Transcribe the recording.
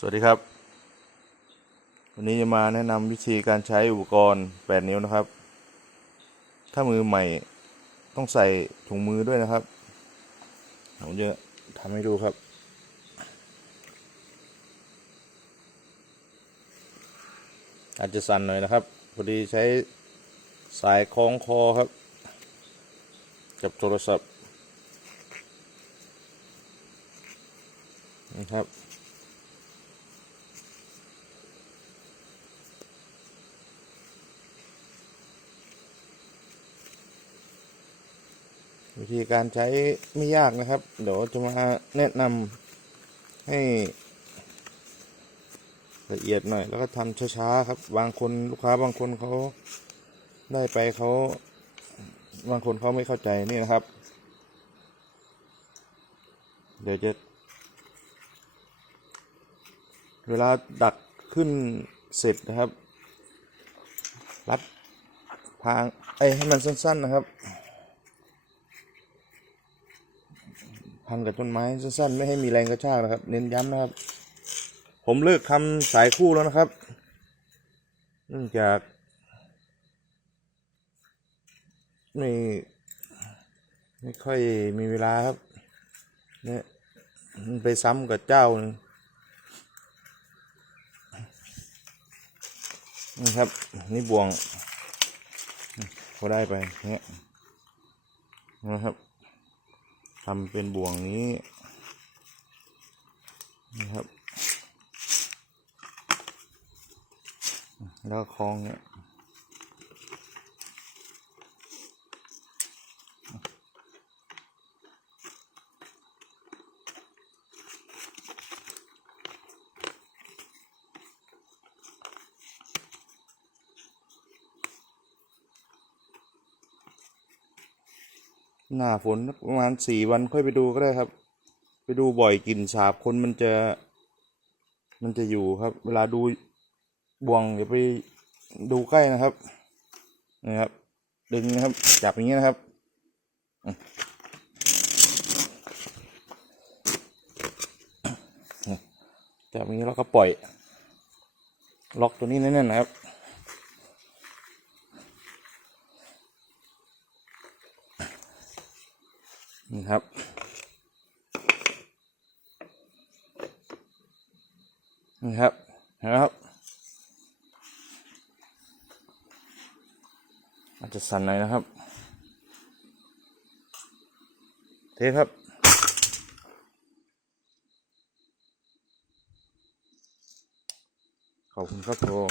สวัสดีครับ วันนี้จะมาแนะนำวิธีการใช้อุปกรณ์ 8 นิ้วนะครับ ถ้ามือใหม่ต้องใส่ถุงมือด้วยนะครับผมจะทำให้ดูครับ อาจจะสั่นหน่อยนะครับ พอดีใช้สายคล้องคอครับ กับโทรศัพท์ นี่ครับ วิธีการใช้ไม่ยากนะครับ เดี๋ยวจะมาแนะนำให้ละเอียดหน่อย แล้วก็ทำช้าๆครับ บางคนลูกค้าบางคนเขาได้ไปเขาบางคนเขาไม่เข้าใจนี่นะครับ เดี๋ยวจะ เวลาดักขึ้นเสร็จนะครับ รัดพางไอ้ให้มันสั้น ๆนะครับ พันกับต้นไม้สั้นๆ ไม่ให้มีแรงกระชากนะครับ เน้นย้ำนะครับ ผมเลิกทำสายคู่แล้วนะครับ เนื่องจากไม่ไม่ค่อยมีเวลาครับเนี่ยไปซ้ำกับเจ้านึงนี่ครับ นี่บ่วงเขาได้ไปเนี่ยนะครับ ทำเป็นบ่วงนี้นะครับ แล้วคล้องเนี่ย หน้าฝนประมาณสี่วันค่อยไปดูก็ได้ครับ ไปดูบ่อยกลิ่นสาบคนมันจะ มันจะอยู่ครับ เวลาดูบ่วงอย่าไปดูใกล้นะครับนะครับ ดึงนะครับ จับอย่างนี้นะครับจับอย่างนี้แล้วก็ปล่อย ล็อกตัวนี้แน่นๆนะครับ นี่ครับ นี่ครับนไหมครับ อาจจะสั่นหน่อยนะครับ เทครับขอบคุณครับผม